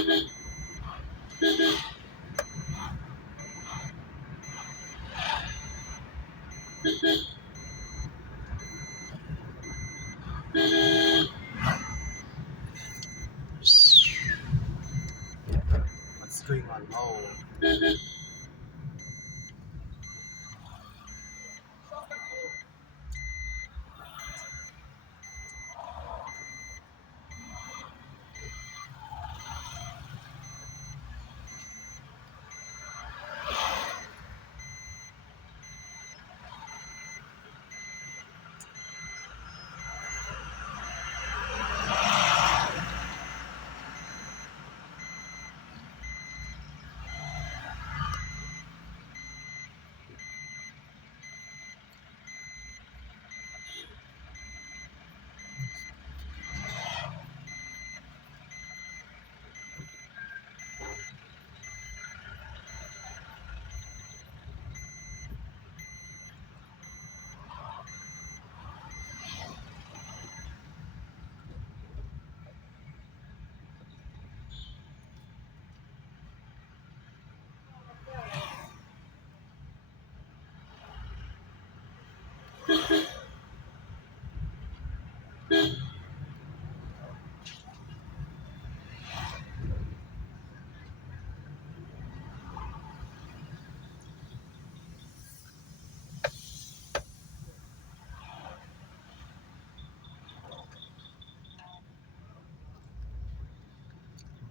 What's going on? Oh,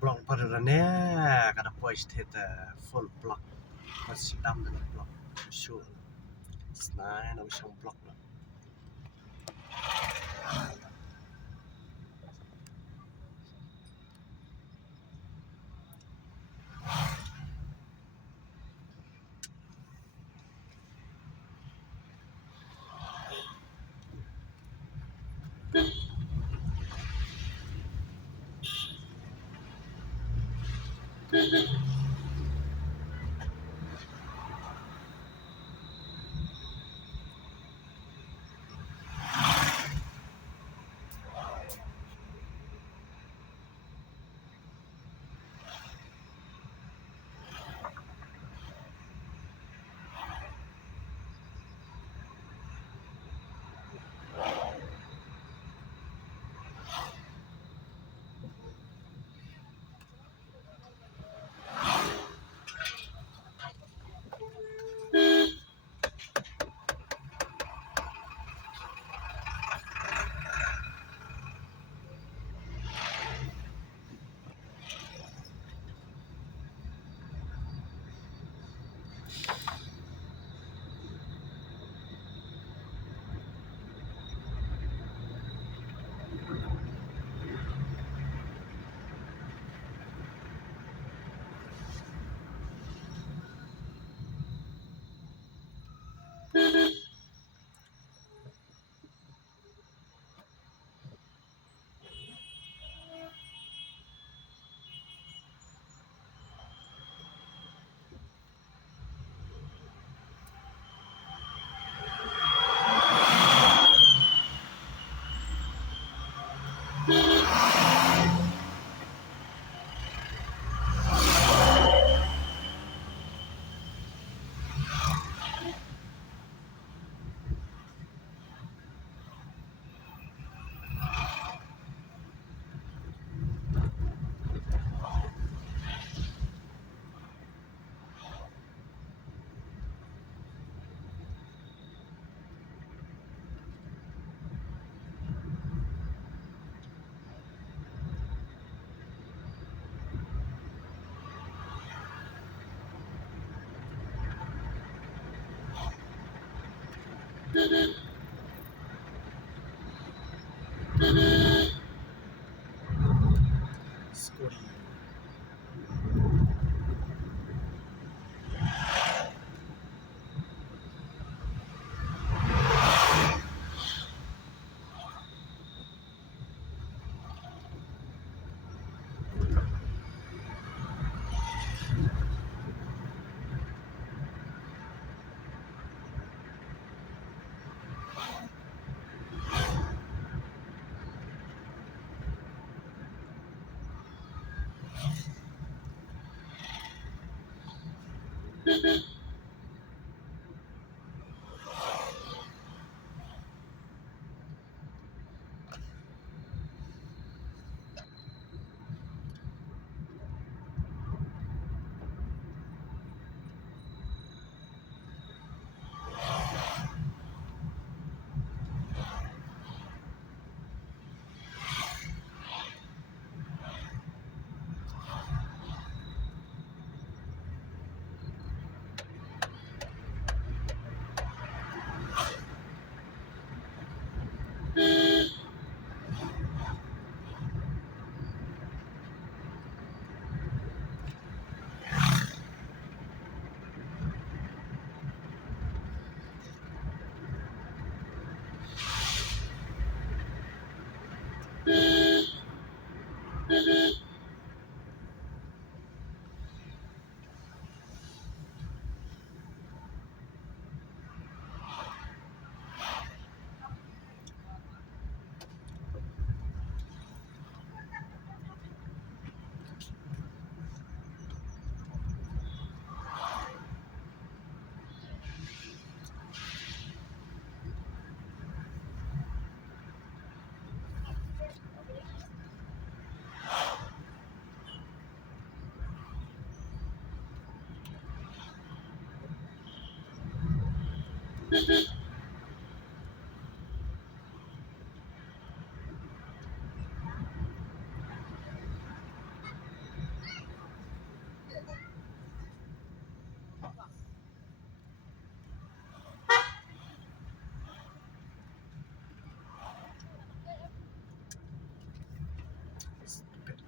block parurane kada voice theta full block. What's dumb in the block? Sure. It's nine of some block.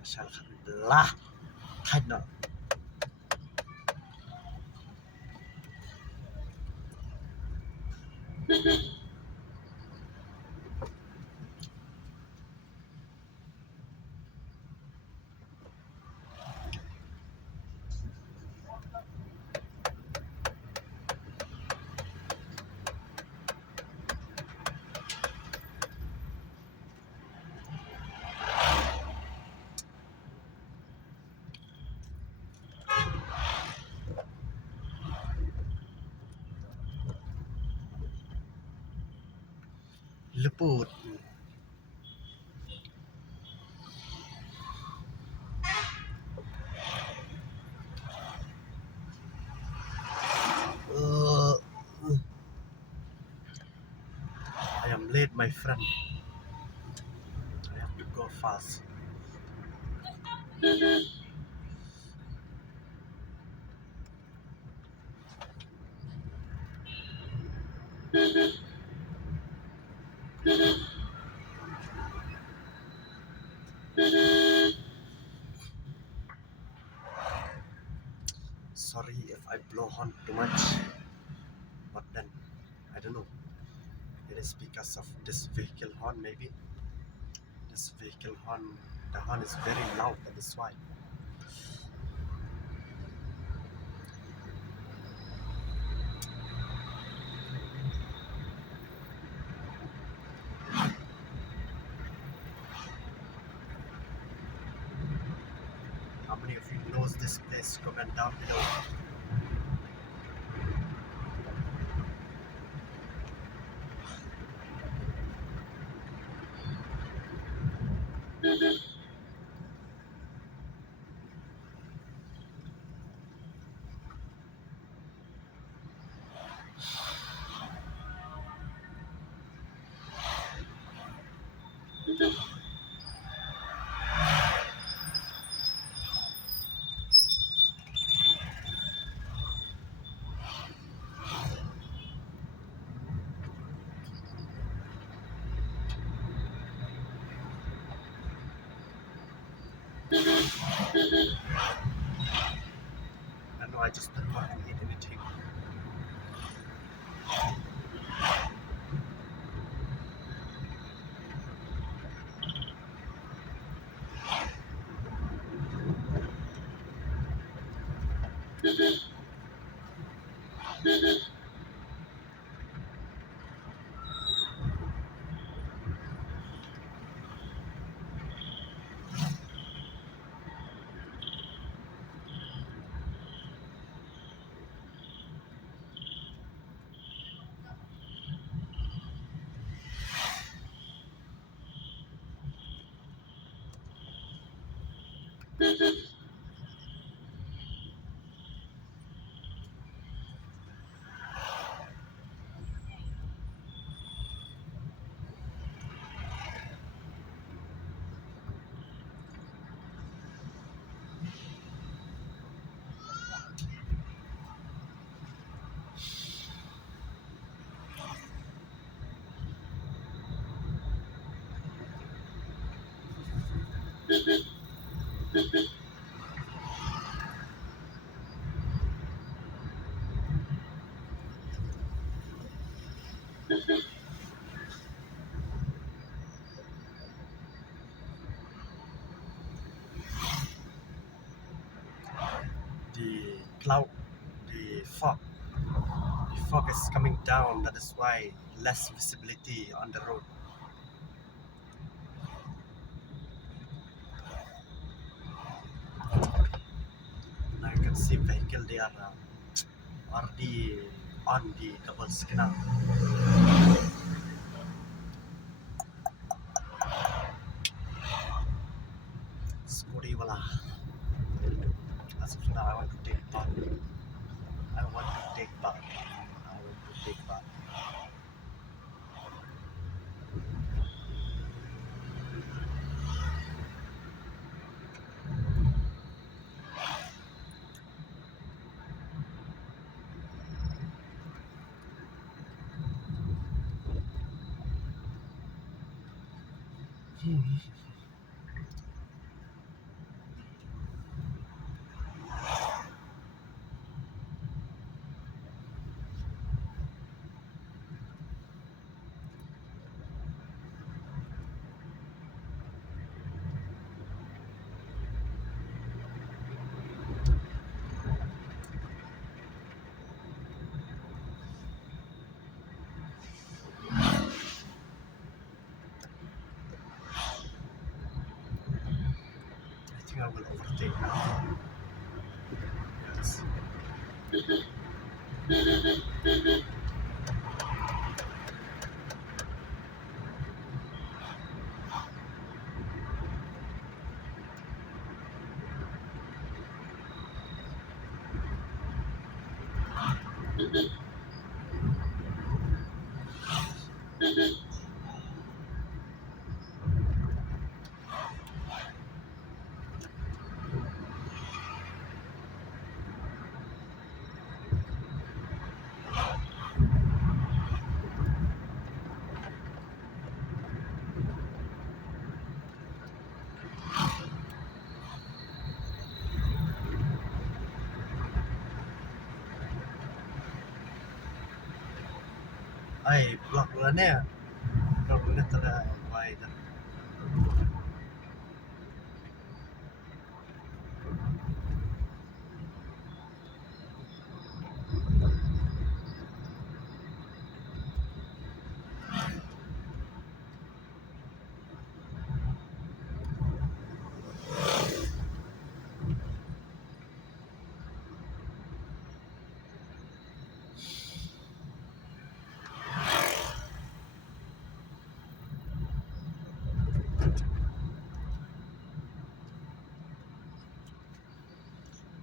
عشان الله حدنا لبود I am late, my friend. I have to go fast. Sorry if I blow horn too much, but then I don't know. It is because of this vehicle horn, maybe. This vehicle horn, the horn is very loud, that is why. How many of you knows this place? Comment down below. I know I just don't want to eat anything. the cloud, the fog. The fog is coming down. That is why less visibility on the road. Now you can see vehicle. They are already on the double signal. Scooty wala. As of now, I want to take bath. I want to take bath. I want to take bath. I think I will overtake now. Yes. Ay, block na niya. Block na talaga. Wide.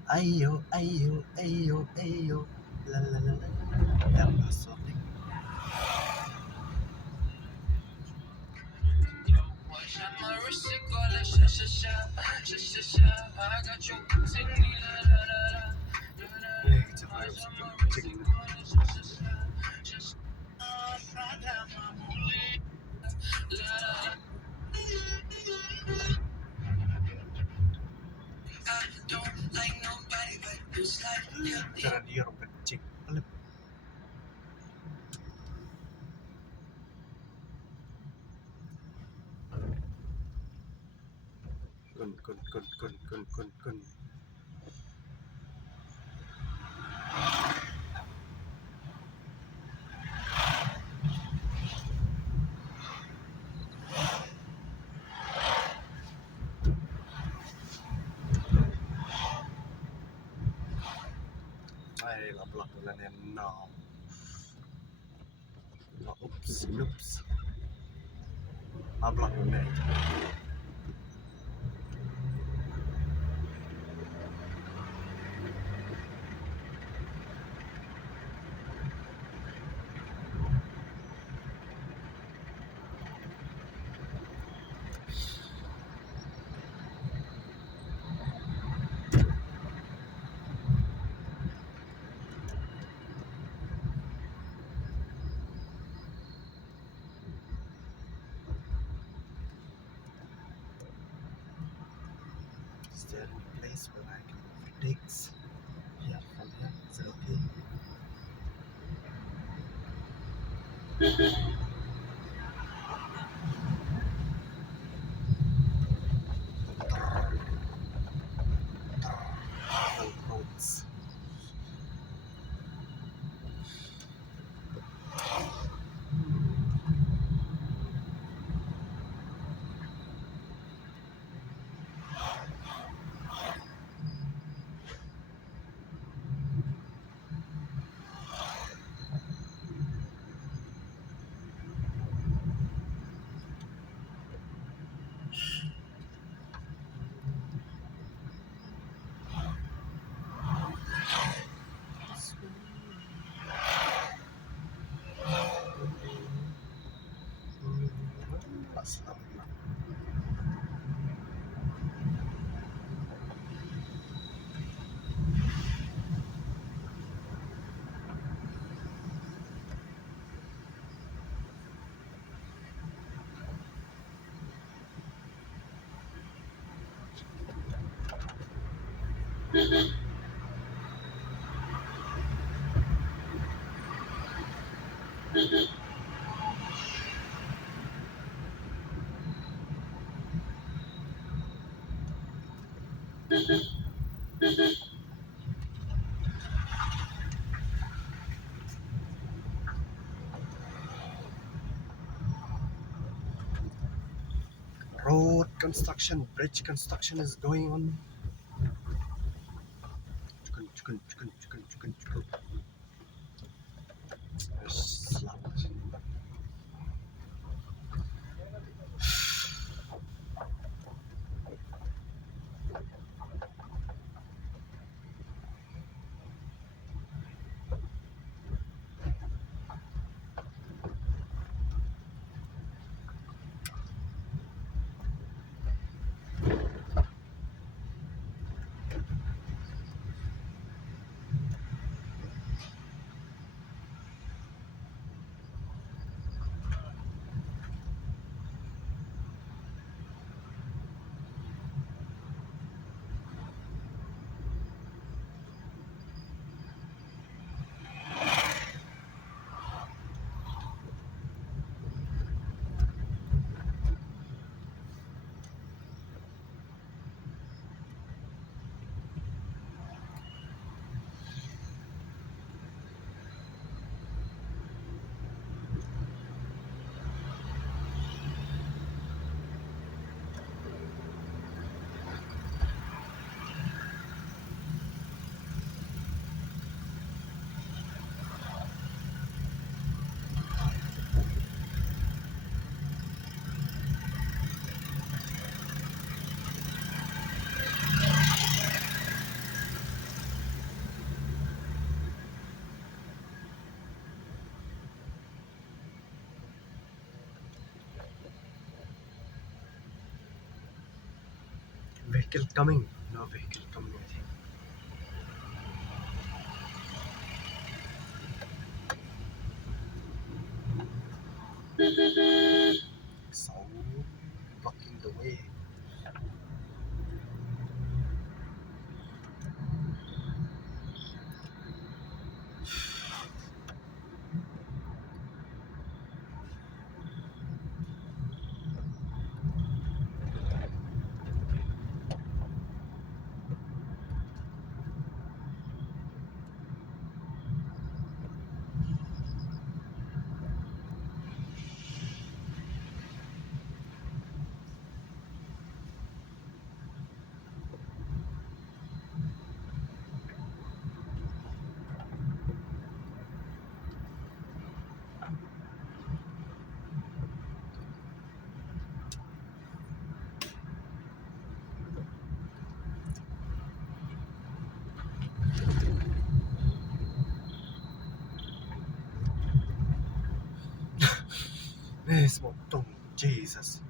Ayo, ayo, ayo, ayo. La la la la. That was something. Yeah, it's a vibe. Chicken. Cara dia orang kecil. Pelip. Kun. Ay, la block na niya. No. No, oops. Block na niya. Is there any place where I can overtake? Yeah, from here. Is it okay? Roads. Road construction, bridge construction is going on. Chukun, chukun, chukun, chukun, chukun, chukun. Slap. Vehicle coming. No vehicle coming, I think. So blocking the way. This one, Jesus.